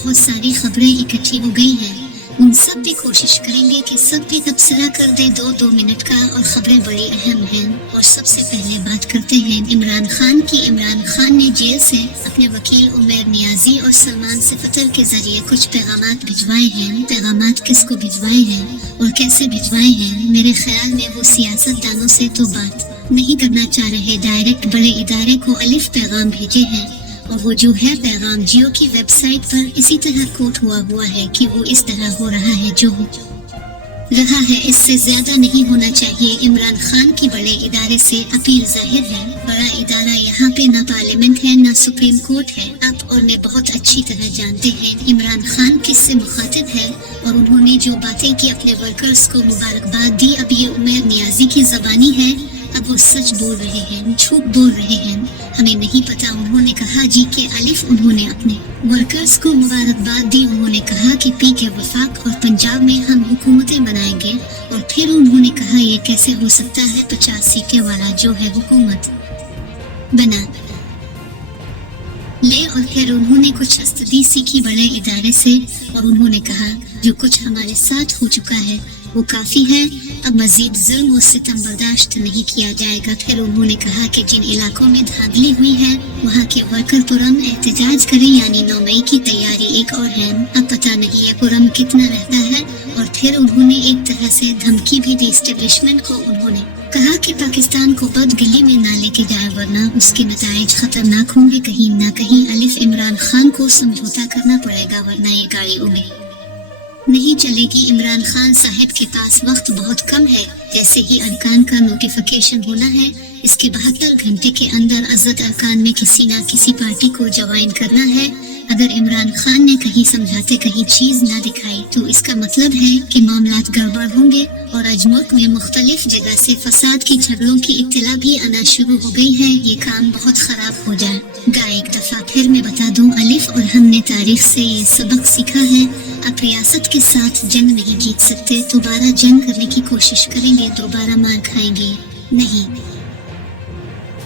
बहुत सारी खबरें इकट्ठी हो गई हैं। उन सब भी कोशिश करेंगे कि सब भी तबसरा कर दे 2-2 मिनट का, और खबरें बड़ी अहम हैं। और सबसे पहले बात करते हैं इमरान खान की। इमरान खान ने जेल से अपने वकील उमर नियाजी और सलमान सिफतर के जरिए कुछ पैगामात भिजवाए हैं। पैगामात किसको भिजवाए हैं और कैसे भिजवाए हैं? मेरे ख्याल में वो सियासतदानों से तो बात नहीं करना चाह रहे, डायरेक्ट बड़े इदारे को अलिफ पैगाम भेजे हैं। और वो जो है पैगाम जियो की वेबसाइट पर इसी तरह कोट हुआ है कि वो इस तरह हो रहा है जो हो रहा है, इससे ज्यादा नहीं होना चाहिए। इमरान खान की बड़े इदारे से अपील जाहिर है। बड़ा इदारा यहाँ पे ना पार्लियामेंट है ना सुप्रीम कोर्ट है। आप और मैं बहुत अच्छी तरह जानते हैं इमरान खान किससे मुखातिब है, और उन्होंने जो बातें की अपने वर्कर्स को मुबारकबाद दी। अब ये उमर नियाजी की जबानी है, अब वो सच बोल रहे हैं झूठ बोल रहे हैं हमें नहीं पता। उन्होंने कहा जी के अलिफ, उन्होंने अपने वर्कर्स को मुबारकबाद दी। उन्होंने कहा कि पी के वफाक और पंजाब में हम हुकूमतें बनाएंगे, और फिर उन्होंने कहा ये कैसे हो सकता है 50 सीटें वाला जो है हुकूमत बना ले। और फिर उन्होंने कुछ हस्तदी सीखी बड़े इदारे से, और उन्होंने कहा जो कुछ हमारे साथ हो चुका है वो काफी है, अब मजीद जुल्म और सितम बर्दाश्त नहीं किया जाएगा। फिर उन्होंने कहा कि जिन इलाकों में धांधली हुई है वहाँ के वर्कर तुरंत एहतजाज करें, यानी 9 मई की तैयारी एक और है। अब पता नहीं है पुरम कितना रहता है। और फिर उन्होंने एक तरह से धमकी भी दी इस्टेब्लिशमेंट को। उन्होंने कहा कि पाकिस्तान को बदगिली में ना लेके जाए, वरना उसके नताइज खतरनाक होंगे। कहीं ना कहीं अलिफ इमरान खान को समझौता करना पड़ेगा, वरना ये गाड़ी उड़े नहीं चलेगी। इमरान खान साहब के पास वक्त बहुत कम है। जैसे ही अरकान का नोटिफिकेशन होना है, इसके 72 घंटे के अंदर अज़द अरकान में किसी न किसी पार्टी को ज्वाइन करना है। अगर इमरान खान ने कहीं समझाते कहीं चीज ना दिखाई तो इसका मतलब है कि मामलात गड़बड़ होंगे। और आज मुल्क में मुख्तलिफ जगह से फसाद की झगड़ों की इत्तला भी आना शुरू हो गई है। ये काम बहुत खराब हो जाएगा। एक दफा फिर मैं बता दूं अलिफ, और हमने तारीख से ये सबक सीखा है, आप रियासत के साथ जंग नहीं जीत सकते। दोबारा जंग करने की कोशिश करेंगे, दोबारा मार खाएंगे नहीं।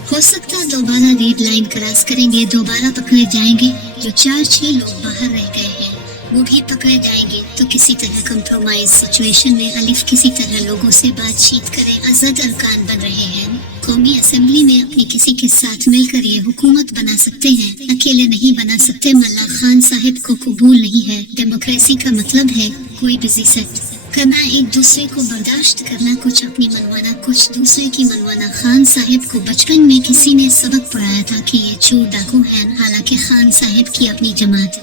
हो सकता दोबारा रेड लाइन क्रॉस करेंगे, दोबारा पकड़े जाएंगे। जो 4-6 लोग बाहर रह गए हैं वो भी पकड़े जाएंगे। तो किसी तरह कंप्रोमाइज सिचुएशन में अलिफ किसी तरह लोगों से बातचीत करें। अज़द अरकान बन रहे हैं, कौमी असेंबली में अपने किसी के साथ मिलकर ये हुकूमत बना सकते हैं, अकेले नहीं बना सकते। मल्ला खान साहिब को कबूल नहीं है। डेमोक्रेसी का मतलब है कोई बिजी सेट करना, एक दूसरे को बर्दाश्त करना, कुछ अपनी मनवाना कुछ दूसरे की मनवाना। खान साहिब को बचपन में किसी ने सबक पढ़ाया था कि ये चोर डाकू हैं। हालांकि खान साहिब की अपनी जमात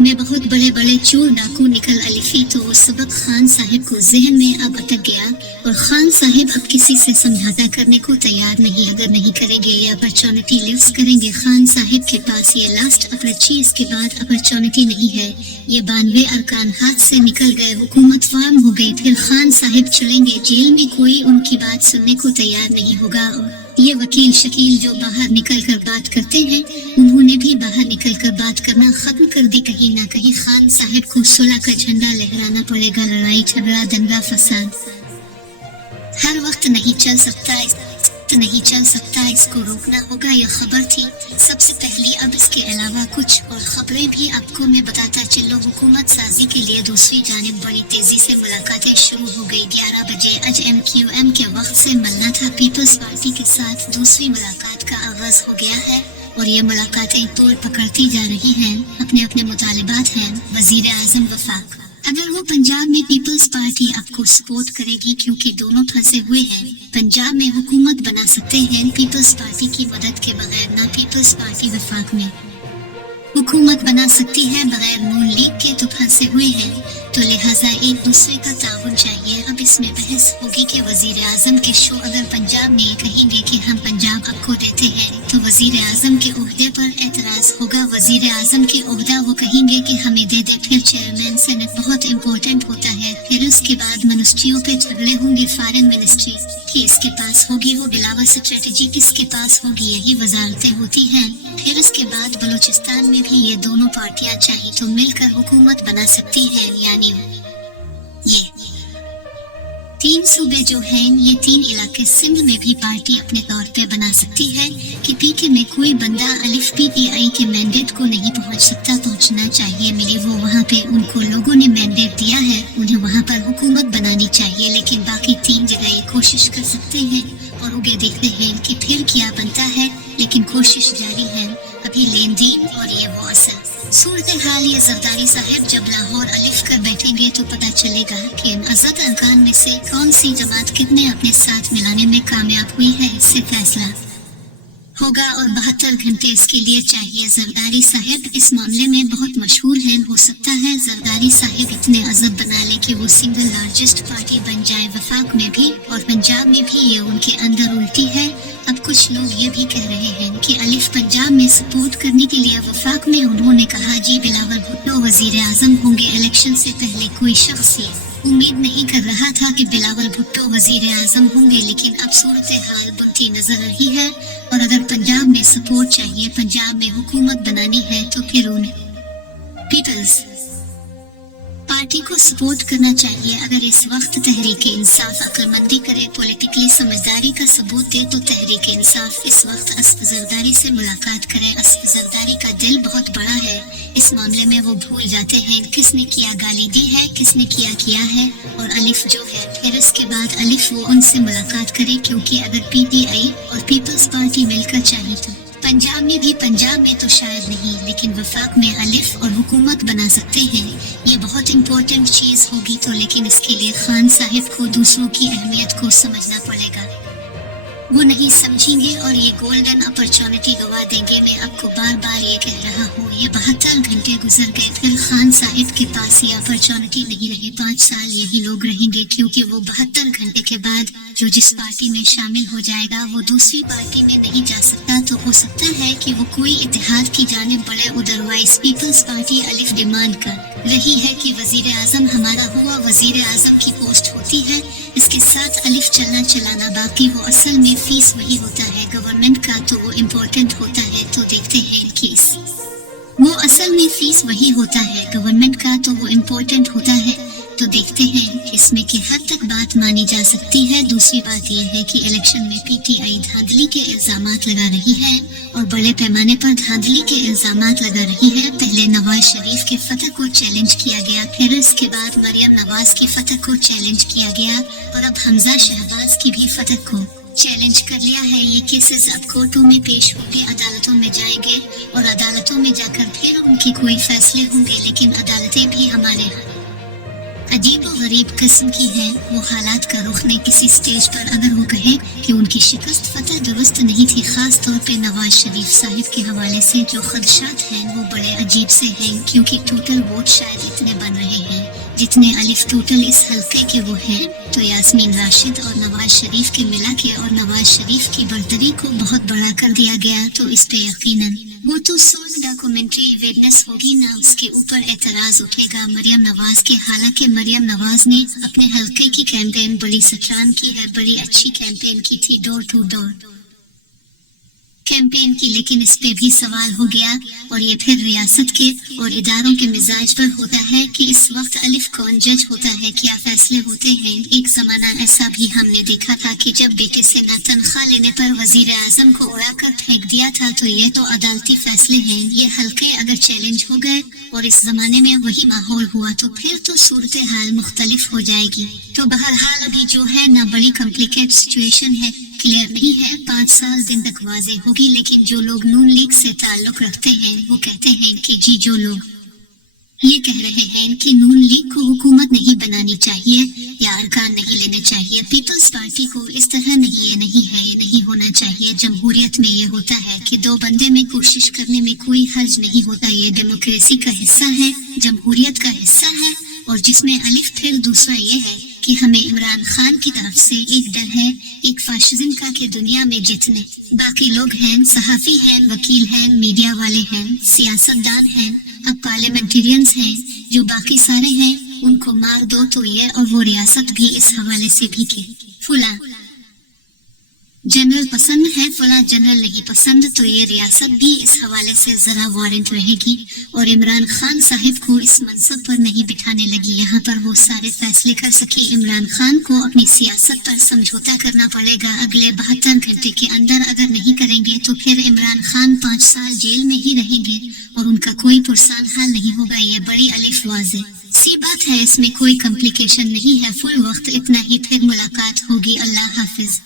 में बहुत बड़े बड़े चोर डाकू निकल अलिफी, तो वो सबक खान साहिब को जहन में अब अटक गया। और खान साहिब अब किसी से समझौता करने को तैयार नहीं। अगर नहीं करेंगे ये अपॉर्चुनिटी लिव्स करेंगे। खान साहिब के पास ये लास्ट अपॉर्चुनिटी, इसके बाद अपॉर्चुनिटी नहीं है। ये 92 अरकान हाथ से निकल गए, हुकूमत फार्म हो गई। फिर खान साहिब चलेंगे जेल में, कोई उनकी बात सुनने को तैयार नहीं होगा। और ये वकील शकील जो बाहर निकल कर बात करते हैं, उन्होंने भी बाहर निकल कर बात करना खत्म कर दी। कहीं ना कहीं खान साहिब को सुलह का झंडा लहराना पड़ेगा। लड़ाई झगड़ा दंगा फसाद हर वक्त नहीं चल सकता, इसको रोकना होगा। यह खबर थी सबसे पहली। अब इसके अलावा कुछ और खबरें भी आपको मैं बताता चलो। हुकूमत साजी के लिए दूसरी जानिब बड़ी तेजी से मुलाकातें शुरू हो गई। 11 बजे आज MQM के वक्त से मिलना था पीपल्स पार्टी के साथ। दूसरी मुलाकात का आगाज हो गया है और ये मुलाकातें तोड़ पकड़ती जा रही हैं। अपने अपने मुतालिबात हैं। वजीर आजम वफाक, अगर वो पंजाब में पीपल्स पार्टी आपको सपोर्ट करेगी, क्योंकि दोनों फंसे हुए हैं। पंजाब में हुकूमत बना सकते हैं पीपल्स पार्टी की मदद के बगैर, ना पीपल्स पार्टी वफाक में हुकूमत बना सकती है बगैर नून लीग के, तो फंसे हुए हैं। तो लिहाजा एक दूसरे का ताउन चाहिए। अब इसमें बहस होगी कि वजीर आजम के शो अगर पंजाब में ये कहेंगे कि हम पंजाब आपको देते हैं, तो वजीर आजम के ओहदे पर एतराज होगा। वजीर आजम के ओहदा वो कहेंगे कि हमें दे दे। फिर चेयरमैन सेनेट बहुत इम्पोर्टेंट होता है। फिर उसके बाद मिनिस्ट्रियों पे झगड़े होंगे। फॉरेन मिनिस्ट्री कि इसके पास होगी, वो बिलावा स्ट्रेटजी किसके पास होगी, यही वजारतें होती हैं। फिर इसके बाद बलूचिस्तान में भी ये दोनों पार्टियां चाहे तो मिलकर हुकूमत बना सकती हैं। यानी ये तीन सूबे जो हैं ये तीन इलाके सिंध में भी पार्टी अपने तौर पे बना सकती है कि पीके में कोई बंदा अलिफ पीटीआई के मैंडेट को नहीं पहुंच सकता, पहुंचना चाहिए। मिली वो वहाँ पे उनको लोगों ने मैंडेट दिया है, उन्हें वहाँ पर हुकूमत बनानी चाहिए, लेकिन बाकी तीन जगह ये कोशिश कर सकते हैं और उगे देखते हैं कि फिर क्या बनता है, लेकिन कोशिश जारी है। अभी लेन देन और ये वो असल सूरत हाल ये जरदारी साहब जब लाहौर अलिफ कर बैठेंगे तो पता चलेगा कि इन अज़द अरकान में से कौन सी जमात कितने अपने साथ मिलाने में कामयाब हुई है, इससे फैसला होगा और 72 घंटे इसके लिए चाहिए। जरदारी साहब इस मामले में बहुत मशहूर हैं। हो सकता है जरदारी साहब इतने अज़द बना ले कि वो सिंगल लार्जेस्ट पार्टी बन जाए वफाक में भी और पंजाब में भी। ये उनके अंदर उल्टी है। अब कुछ लोग ये भी कह रहे हैं कि अलिफ पंजाब में सपोर्ट करने के लिए वफाक में उन्होंने कहा जी बिलावल भुट्टो वजीर आजम होंगे। इलेक्शन से पहले कोई शख्स ये उम्मीद नहीं कर रहा था कि बिलावल भुट्टो वजीर आजम होंगे, लेकिन अब सूरत हाल बनती नजर रही है। और अगर पंजाब में सपोर्ट चाहिए, पंजाब में हुकूमत बनानी है, तो फिर उन्हें पीपल्स पार्टी को सपोर्ट करना चाहिए। अगर इस वक्त तहरीक इंसाफ अक्लमंदी करे, पॉलिटिकली समझदारी का सबूत दे, तो तहरीक इंसाफ इस वक्त असद जरदारी से मुलाकात करे। असद जरदारी का दिल बहुत बड़ा है, इस मामले में वो भूल जाते हैं किसने किया गाली दी है, किसने किया है। और अलिफ जो है फिर इसके बाद अलिफ वो उनसे मुलाकात करे, क्योंकि अगर पीटीआई और पीपल्स पार्टी मिलकर चाहिए तो पंजाब में तो शायद नहीं, लेकिन वफाक में अलिफ और हुकूमत बना सकते हैं। ये बहुत इम्पोर्टेंट चीज होगी तो, लेकिन इसके लिए खान साहिब को दूसरों की अहमियत को समझना पड़ेगा। वो नहीं समझेंगे और ये गोल्डन अपॉर्चुनिटी गवा देंगे। मैं आपको बार बार ये कह रहा हूँ, ये 72 घंटे गुजर गए, फिर खान साहिब के पास ये अपॉर्चुनिटी नहीं रही। 5 साल यही लोग रहेंगे, क्योंकि वो 72 घंटे के बाद जो जिस पार्टी में शामिल हो जाएगा वो दूसरी पार्टी में नहीं जा सकता। तो हो सकता है कि वो कोई इत्तेहाद की जानिब बढ़े। अदरवाइज पीपल्स पार्टी अलिफ डिमांड कर रही है कि वजीर आजम हमारा हुआ, वजीर आजम की पोस्ट होती है, इसके साथ अलिफ चलना चलाना बाकी। वो असल में फीस वही होता है गवर्नमेंट का, तो वो इम्पोर्टेंट होता है। तो देखते हैं कि वो असल में फीस वही होता है गवर्नमेंट का, तो वो इम्पोर्टेंट होता है। तो देखते हैं कि इसमें कि हद तक बात मानी जा सकती है। दूसरी बात यह है कि इलेक्शन में पीटीआई धांधली के इल्जामात लगा रही है और बड़े पैमाने पर धांधली के इल्जामात लगा रही है। पहले नवाज शरीफ के फतह को चैलेंज किया गया, फिर इसके बाद मरियम नवाज की फतह को चैलेंज किया गया और अब हमजा शहबाज की भी फतह को चैलेंज कर लिया है। ये केसेस अब कोर्टों में पेश होंगे, अदालतों में जाएंगे और अदालतों में जाकर फिर उनके कोई फैसले होंगे। लेकिन अदालतें भी हमारे अजीब और गरीब किस्म की है। वो हालात का रुख ने किसी स्टेज पर अगर वो कहे कि उनकी शिकस्त फतह दुरुस्त नहीं थी, खास तौर पे नवाज शरीफ साहिब के हवाले से जो खदशात हैं वो बड़े अजीब से हैं, क्योंकि टोटल वोट शायद इतने बन रहे हैं जितने अलिफ टोटल इस हल्के के वो हैं। तो यास्मीन राशिद और नवाज शरीफ के मिला के और नवाज शरीफ की बर्तरी को बहुत बड़ा कर दिया गया। तो इस पे यकीनन वो तो सोल डॉक्यूमेंट्री एविडेंस होगी ना, उसके ऊपर एतराज उठेगा मरियम नवाज के। हालांकि मरियम नवाज ने अपने हल्के की कैंपेन बड़ी सटरान की है, बड़ी अच्छी कैंपेन की थी, डोर टू डोर कैंपेन की, लेकिन इस पे भी सवाल हो गया। और ये फिर रियासत के और इदारों के मिजाज पर होता है कि इस वक्त अलिफ कौन जज होता है, क्या फैसले होते हैं। एक जमाना ऐसा भी हमने देखा था कि जब बेटे से न तनख्वाह लेने पर वजीर आजम को उड़ाकर फेंक दिया था। तो ये तो अदालती फैसले हैं। ये हल्के अगर चैलेंज हो गए और इस जमाने में वही माहौल हुआ तो फिर तो सूरत हाल मुख्तलिफ हो जाएगी। तो बहरहाल अभी जो है ना बड़ी कॉम्प्लिकेट सिचुएशन है, क्लियर नहीं है। 5 साल दिन तक वाजे होगी। लेकिन जो लोग नून लीग से ताल्लुक रखते हैं वो कहते हैं कि जी जो लोग ये कह रहे हैं कि नून लीग को हुकूमत नहीं बनानी चाहिए या अरकान नहीं लेने चाहिए, पीपल्स पार्टी को इस तरह नहीं, ये नहीं है, ये नहीं होना चाहिए। जमहूरियत में ये होता है कि 2 बंदे में कोशिश करने में कोई हर्ज नहीं होता। ये डेमोक्रेसी का हिस्सा है, जमहूरियत का हिस्सा है। और जिसमें अलिफ फिर दूसरा ये है कि हमें इमरान खान की तरफ से एक डर है, एक फाशिज्म का, कि दुनिया में जितने बाकी लोग हैं, सहाफी हैं, वकील हैं, मीडिया वाले हैं, सियासतदान हैं, अब पार्लियामेंटेरियंस हैं, जो बाकी सारे हैं उनको मार दो। तो ये और वो रियासत भी इस हवाले से भी कि फुला जनरल पसंद है, फला जनरल नहीं पसंद, तो ये रियासत भी इस हवाले से जरा वारंट रहेगी और इमरान खान साहिब को इस मनसब पर नहीं बिठाने लगी। यहाँ पर वो सारे फैसले कर सके। इमरान खान को अपनी सियासत पर समझौता करना पड़ेगा अगले 72 घंटे के अंदर। अगर नहीं करेंगे तो फिर इमरान खान 5 साल जेल में ही रहेंगे और उनका कोई पुरसान हाल नहीं होगा। ये बड़ी अलिफ वाज़े सी बात है, इसमें कोई कॉम्प्लिकेशन नहीं है। फुल वक्त इतना ही, फिर मुलाकात होगी। अल्लाह हाफिज।